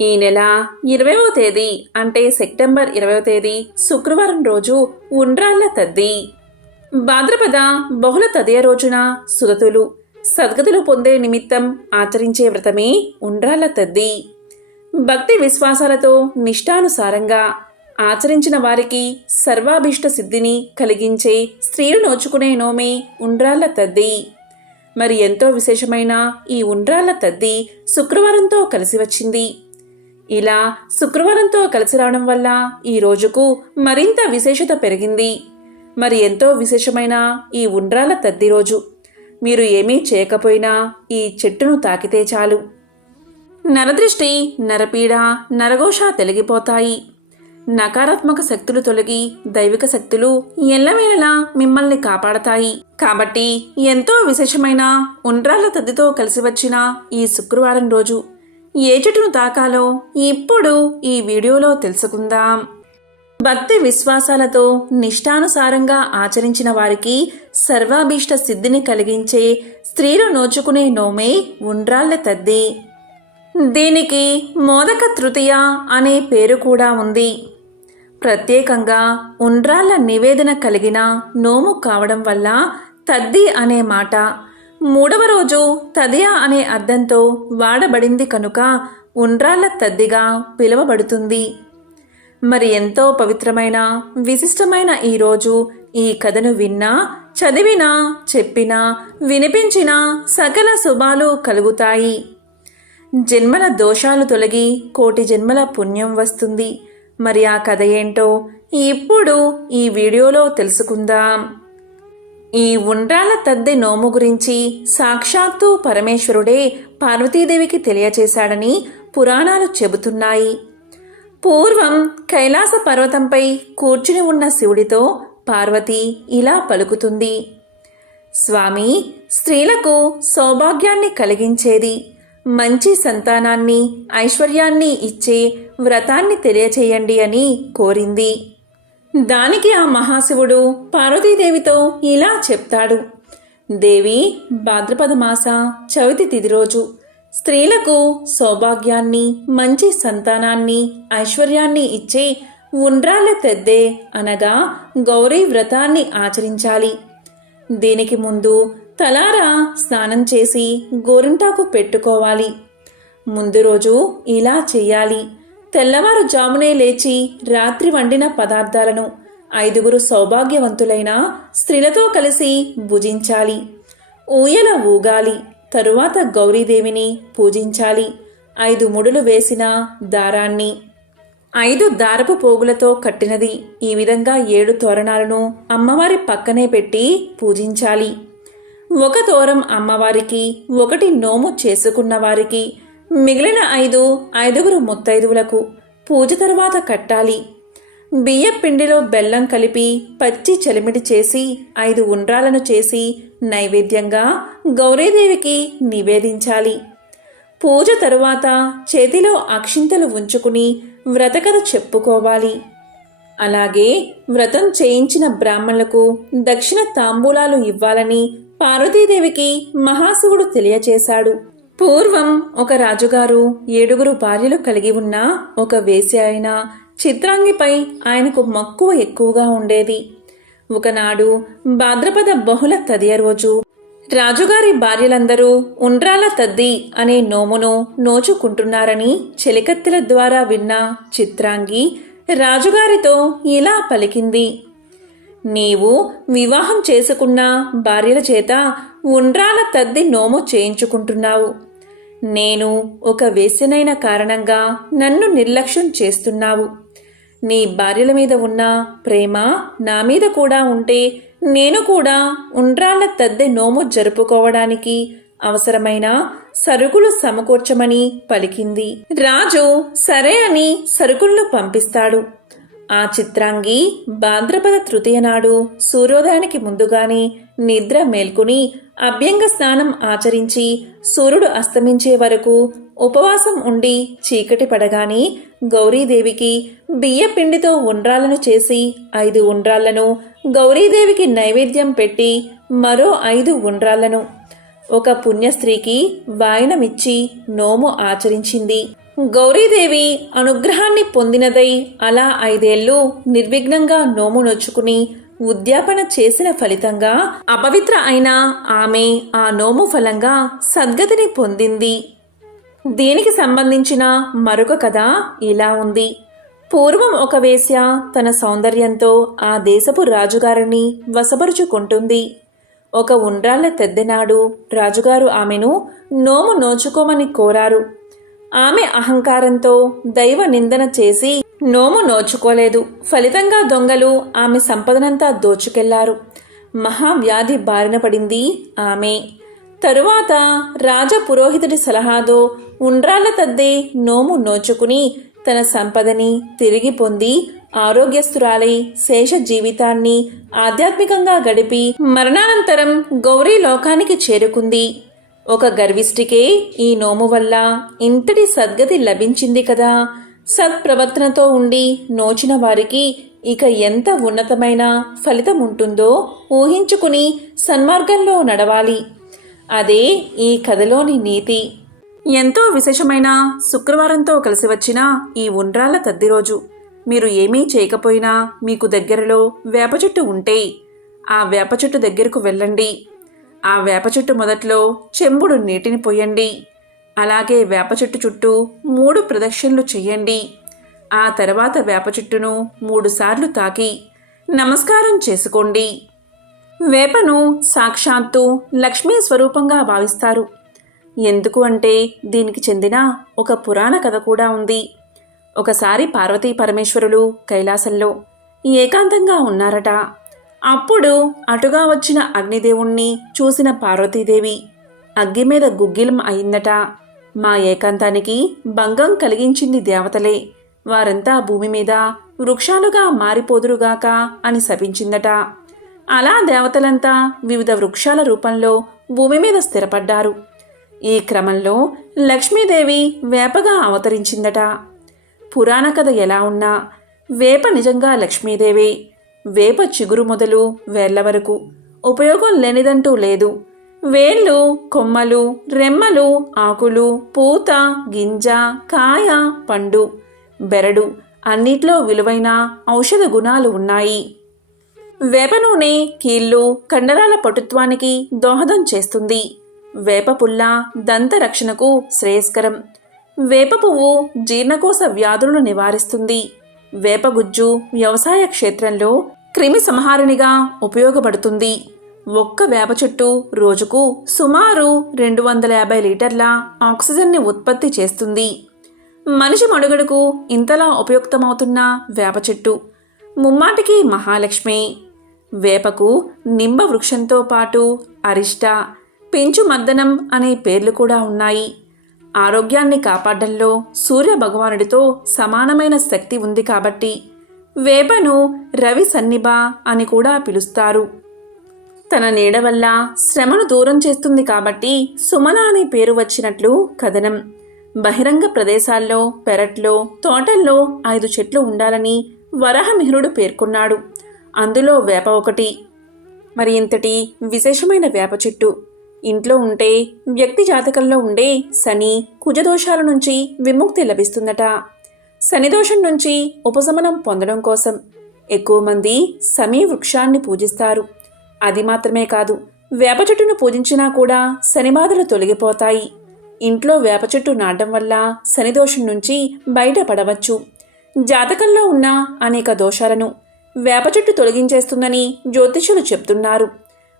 ఈ నెల ఇరవైవ తేదీ అంటే సెప్టెంబర్ ఇరవయో తేదీ శుక్రవారం రోజు ఉండ్రాళ్ళ తద్ది. భాద్రపద బహుళ తదియ రోజున సుదతులు సద్గతులు పొందే నిమిత్తం ఆచరించే వ్రతమే ఉండ్రాళ్ళ తద్ది. భక్తి విశ్వాసాలతో నిష్టానుసారంగా ఆచరించిన వారికి సర్వాభీష్ట సిద్ధిని కలిగించే స్త్రీలు నోచుకునే నోమే ఉండ్రాళ్ళ తద్ది. మరి ఎంతో విశేషమైన ఈ ఉండ్రాళ్ళ తద్ది శుక్రవారంతో కలిసి వచ్చింది. ఇలా శుక్రవారంతో కలిసి రావడం వల్ల ఈ రోజుకు మరింత విశేషత పెరిగింది. మరి ఎంతో విశేషమైన ఈ ఉండ్రాల తద్ది రోజు. మీరు ఏమీ చేయకపోయినా ఈ చెట్టును తాకితే చాలు. నరదృష్టి నరపీడ నరఘోష తొలగిపోతాయి. నకారాత్మక శక్తులు తొలగి దైవిక శక్తులు ఎల్లవేళలా మిమ్మల్ని కాపాడతాయి. కాబట్టి ఎంతో విశేషమైన ఉండ్రాల తద్దితో కలిసి వచ్చిన ఈ శుక్రవారం రోజు. ఏ చెట్టును తాకాలో? ఇప్పుడు ఈ వీడియోలో తెలుసుకుందాం. భక్తి విశ్వాసాలతో నిష్టానుసారంగా ఆచరించిన వారికి సర్వాభీష్ట సిద్ధిని కలిగించే స్త్రీలు నోచుకునే నోమే ఉండ్రాళ్ళ తద్ది. దీనికి మోదక తృతీయ అనే పేరు కూడా ఉంది. ప్రత్యేకంగా ఉండ్రాళ్ళ నివేదన కలిగిన నోము కావడం వల్ల తద్ది అనే మాట మూడవ రోజు తదియా అనే అర్థంతో వాడబడింది కనుక ఉండ్రాళ్ళ తద్దిగా పిలువబడుతుంది. మరి ఎంతో పవిత్రమైన విశిష్టమైన ఈ రోజు ఈ కథను విన్నా చదివినా చెప్పినా వినిపించినా సకల శుభాలు కలుగుతాయి. జన్మల దోషాలు తొలగి కోటి జన్మల పుణ్యం వస్తుంది. మరి ఆ కథ ఏంటో ఇప్పుడు ఈ వీడియోలో తెలుసుకుందాం. ఈ ఉండ్రాల తద్దె నోము గురించి సాక్షాత్తు పరమేశ్వరుడే పార్వతీదేవికి తెలియచేశాడని పురాణాలు చెబుతున్నాయి. పూర్వం కైలాస పర్వతంపై కూర్చుని ఉన్న శివుడితో పార్వతి ఇలా పలుకుతుంది. స్వామి స్త్రీలకు సౌభాగ్యాన్ని కలిగించేది మంచి సంతానాన్ని ఐశ్వర్యాన్ని ఇచ్చే వ్రతాన్ని తెలియచేయండి అని కోరింది. దానికి ఆ మహాశివుడు పార్వతీదేవితో ఇలా చెప్తాడు. దేవి భాద్రపద మాస చవితి తిది రోజు. స్త్రీలకు సౌభాగ్యాన్ని మంచి సంతానాన్ని ఐశ్వర్యాన్ని ఇచ్చే ఉండ్రాళ్ళ తెద్దే అనగా గౌరీ వ్రతాన్ని ఆచరించాలి. దీనికి ముందు తలారా స్నానం చేసి గోరింటాకు పెట్టుకోవాలి. ముందు రోజు ఇలా చెయ్యాలి తెల్లవారుజామునే లేచి రాత్రి వండిన పదార్థాలను ఐదుగురు సౌభాగ్యవంతులైన స్త్రీలతో కలిసి భుజించాలి. ఊయల ఊగాలి. తరువాత గౌరీదేవిని పూజించాలి. ఐదు ముడులు వేసిన దారాన్ని. ఐదు దారపు పోగులతో కట్టినది. ఈ విధంగా ఏడు తోరణాలను అమ్మవారి పక్కనే పెట్టి పూజించాలి. ఒక తోరం అమ్మవారికి ఒకటి నోము చేసుకున్న వారికి మిగిలిన ఐదు ఐదుగురు ముత్తైదువులకు పూజ తర్వాత కట్టాలి. బియ్యపిండిలో బెల్లం కలిపి పచ్చి చలిమిడి చేసి ఐదు ఉండ్రాలను చేసి నైవేద్యంగా గౌరీదేవికి నివేదించాలి. పూజ తరువాత చేతిలో అక్షింతలు ఉంచుకుని వ్రతకథ చెప్పుకోవాలి. అలాగే వ్రతం చేయించిన బ్రాహ్మణులకు దక్షిణ తాంబూలాలు ఇవ్వాలని పార్వతీదేవికి మహాశివుడు తెలియచేశాడు. పూర్వం ఒక రాజుగారు ఏడుగురు భార్యలు కలిగి ఉన్న ఒక వేసి అయిన చిత్రాంగిపై ఆయనకు మక్కువ ఎక్కువగా ఉండేది. ఒకనాడు భాద్రపద బహుళ తదియ రోజు రాజుగారి భార్యలందరూ ఉండ్రాల తద్ది అనే నోమును నోచుకుంటున్నారని చెలికత్తెల ద్వారా విన్న చిత్రాంగి రాజుగారితో ఇలా పలికింది. నీవు వివాహం చేసుకున్న భార్యల చేత ఉండ్రాల తద్ది నోము చేయించుకుంటున్నావు. నేను ఒక వేశ్యనైన కారణంగా నన్ను నిర్లక్ష్యం చేస్తున్నావు. నీ భార్యల మీద ఉన్న ప్రేమ నా మీద కూడా ఉంటే నేను కూడా ఉండ్రాళ్ళ తద్దె నోము జరుపుకోవడానికి అవసరమైన సరుకులు సమకూర్చమని పలికింది. రాజు సరే అని సరుకులను పంపిస్తాడు. ఆ చిత్రాంగి భాద్రపద తృతీయ నాడు సూర్యోదయానికి ముందుగానే నిద్ర మేల్కొని అభ్యంగ స్నానం ఆచరించి సూర్యుడు అస్తమించే వరకు ఉపవాసం ఉండి చీకటి పడగానే గౌరీదేవికి బియ్యపిండితో ఉండ్రాలను చేసి ఐదు ఉండ్రాళ్ళను గౌరీదేవికి నైవేద్యం పెట్టి మరో ఐదు ఉండ్రాళ్ళను. ఒక పుణ్యస్త్రీకి వాయనమిచ్చి నోము ఆచరించింది. గౌరీదేవి అనుగ్రహాన్ని పొందినదై అలా ఐదేళ్ళు నిర్విఘ్నంగా నోము నొచ్చుకుని ఉద్యాపన చేసిన ఫలితంగా అపవిత్ర అయిన ఆమె ఆ నోము ఫలంగా సద్గతిని పొందింది. దీనికి సంబంధించిన మరొక కథ ఇలా ఉంది. పూర్వం ఒక వేశ్య తన సౌందర్యంతో ఆ దేశపు రాజుగారిని వశపరుచుకుంటుంది. ఒక ఉండ్రాళ్ళ తెద్దెనాడు రాజుగారు ఆమెను నోము నోచుకోమని కోరారు. ఆమె అహంకారంతో దైవ నిందన చేసి నోము నోచుకోలేదు. ఫలితంగా దొంగలు ఆమె సంపదనంతా దోచుకెళ్ళారు. మహావ్యాధి బారిన పడింది ఆమె. తరువాత రాజ పురోహితుడి సలహాతో ఉండ్రాళ్ళ తద్దే నోము నోచుకుని తన సంపదని తిరిగి పొంది ఆరోగ్యస్తురాలై శేష జీవితాన్ని ఆధ్యాత్మికంగా గడిపి మరణానంతరం గౌరీ లోకానికి చేరుకుంది. ఒక గర్విష్ఠికే ఈ నోము వల్ల ఇంతటి సద్గతి లభించింది కదా. సత్ప్రవర్తనతో ఉండి నోచిన వారికి ఇక ఎంత ఉన్నతమైన ఫలితం ఉంటుందో ఊహించుకుని సన్మార్గంలో నడవాలి. అదే ఈ కథలోని నీతి. ఎంతో విశేషమైన శుక్రవారంతో కలిసి వచ్చిన ఈ ఉండ్రాల తద్ది రోజు. మీరు ఏమీ చేయకపోయినా మీకు దగ్గరలో వేప చెట్టు ఉంటే ఆ వేప చెట్టు దగ్గరకు వెళ్ళండి. ఆ వేప చెట్టు మొదట్లో చెంబుడు నీటిని పోయండి. అలాగే వేప చెట్టు చుట్టూ మూడు ప్రదక్షిణలు చెయ్యండి. ఆ తర్వాత వేప చెట్టును మూడుసార్లు తాకి నమస్కారం చేసుకోండి. వేపను సాక్షాత్తు లక్ష్మీ స్వరూపంగా భావిస్తారు. ఎందుకు అంటే దీనికి చెందిన ఒక పురాణ కథ కూడా ఉంది. ఒకసారి పార్వతీ పరమేశ్వరులు కైలాసంలో ఏకాంతంగా ఉన్నారట. అప్పుడు అటుగా వచ్చిన అగ్నిదేవుణ్ణి చూసిన పార్వతీదేవి అగ్గి మీద గుగ్గిలం అయిందట. మా ఏకాంతానికి భంగం కలిగించింది దేవతలే. వారంతా భూమి మీద వృక్షాలుగా మారిపోదురుగాక అని శపించిందట. అలా దేవతలంతా వివిధ వృక్షాల రూపంలో భూమి మీద స్థిరపడ్డారు. ఈ క్రమంలో లక్ష్మీదేవి వేపగా అవతరించిందట. పురాణ కథ ఎలా ఉన్నా వేప నిజంగా లక్ష్మీదేవే. వేప చిగురు మొదలు వేళ్ళ వరకు. ఉపయోగం లేనిదంటూ లేదు. వేళ్ళు కొమ్మలు రెమ్మలు ఆకులు పూత గింజ కాయ పండు బెరడు అన్నిట్లో విలువైన ఔషధ గుణాలు ఉన్నాయి. వేప నూనె కీళ్ళు కండరాల పటుత్వానికి దోహదం చేస్తుంది. వేప పుల్ల దంత రక్షణకు శ్రేయస్కరం. వేప పువ్వు జీర్ణకోశ వ్యాధులను నివారిస్తుంది. వేపగుజ్జు వ్యవసాయ క్షేత్రంలో క్రిమి సంహారిణిగా ఉపయోగపడుతుంది. ఒక్క వేప చెట్టు రోజుకు సుమారు రెండు వందల యాభై లీటర్ల ఆక్సిజన్ని ఉత్పత్తి చేస్తుంది. మనిషి మనుగడకు ఇంతలా ఉపయుక్తమవుతున్న వేప చెట్టు ముమ్మాటికి మహాలక్ష్మి. వేపకు నింబ వృక్షంతో పాటు అరిష్ట పెంచు మద్దనం అనే పేర్లు కూడా ఉన్నాయి. ఆరోగ్యాన్ని కాపాడడంలో సూర్య భగవానుడితో సమానమైన శక్తి ఉంది కాబట్టి వేపను రవి సన్నిభ అని కూడా పిలుస్తారు. తన నీడ వల్ల శ్రమను దూరం చేస్తుంది కాబట్టి సుమన అనే పేరు వచ్చినట్లు కథనం. బహిరంగ ప్రదేశాల్లో పెరట్లో తోటల్లో ఐదు చెట్లు ఉండాలని వరాహమిహిరుడు పేర్కొన్నాడు. అందులో వేప ఒకటి. మరి ఇంతటి విశేషమైన వేప చెట్టు. ఇంట్లో ఉంటే వ్యక్తి జాతకంలో ఉండే శని కుజదోషాల నుంచి విముక్తి లభిస్తుందట. శని దోషం నుంచి ఉపశమనం పొందడం కోసం ఎక్కువ మంది సమీ వృక్షాన్ని పూజిస్తారు. అది మాత్రమే కాదు వేప చెట్టును పూజించినా కూడా శని బాధలు తొలగిపోతాయి. ఇంట్లో వేప చెట్టు నాటడం వల్ల శని దోషం నుంచి బయటపడవచ్చు. జాతకంలో ఉన్న అనేక దోషాలను వేప చెట్టు తొలగించేస్తుందని జ్యోతిషులు చెప్తున్నారు.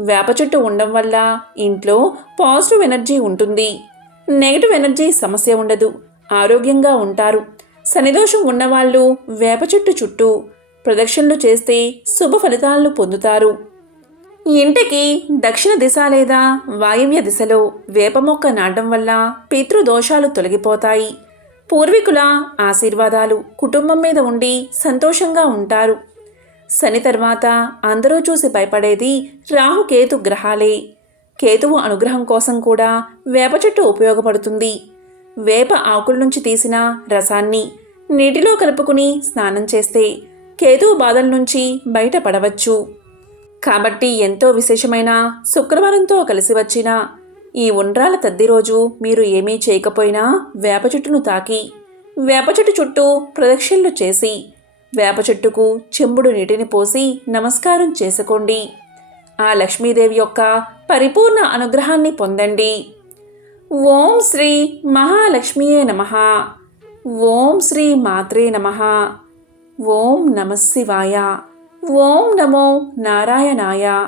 వేప చెట్టు ఉండడం వల్ల ఇంట్లో పాజిటివ్ ఎనర్జీ ఉంటుంది. నెగిటివ్ ఎనర్జీ సమస్య ఉండదు. ఆరోగ్యంగా ఉంటారు. శనిదోషం ఉన్నవాళ్ళు వేప చెట్టు చుట్టూ ప్రదక్షిణలు చేస్తే శుభ ఫలితాలను పొందుతారు. ఇంటికి దక్షిణ దిశ లేదా వాయువ్య దిశలో వేప మొక్క నాటడం వల్ల పితృదోషాలు తొలగిపోతాయి. పూర్వీకుల ఆశీర్వాదాలు కుటుంబం మీద ఉండి సంతోషంగా ఉంటారు. శని తర్వాత అందరూ చూసి భయపడేది రాహుకేతు గ్రహాలే. కేతువు అనుగ్రహం కోసం కూడా వేప చెట్టు ఉపయోగపడుతుంది. వేప ఆకుల నుంచి తీసిన రసాన్ని నీటిలో కలుపుకుని స్నానం చేస్తే కేతువు బాధల నుంచి బయటపడవచ్చు. కాబట్టి ఎంతో విశేషమైన శుక్రవారంతో కలిసి వచ్చిన ఈ ఉండ్రాల తద్ది రోజు మీరు ఏమీ చేయకపోయినా వేప చెట్టును తాకి వేప చెట్టు చుట్టూ ప్రదక్షిణలు చేసి వేప చెట్టుకు చెంబుడు నీటిని పోసి నమస్కారం చేసుకోండి. ఆ లక్ష్మీదేవి యొక్క పరిపూర్ణ అనుగ్రహాన్ని పొందండి. ఓం శ్రీ మహాలక్ష్మియే నమ. ఓం శ్రీ మాత్రే నమ. ఓం నమశివాయ ఓం నమో నారాయణాయ.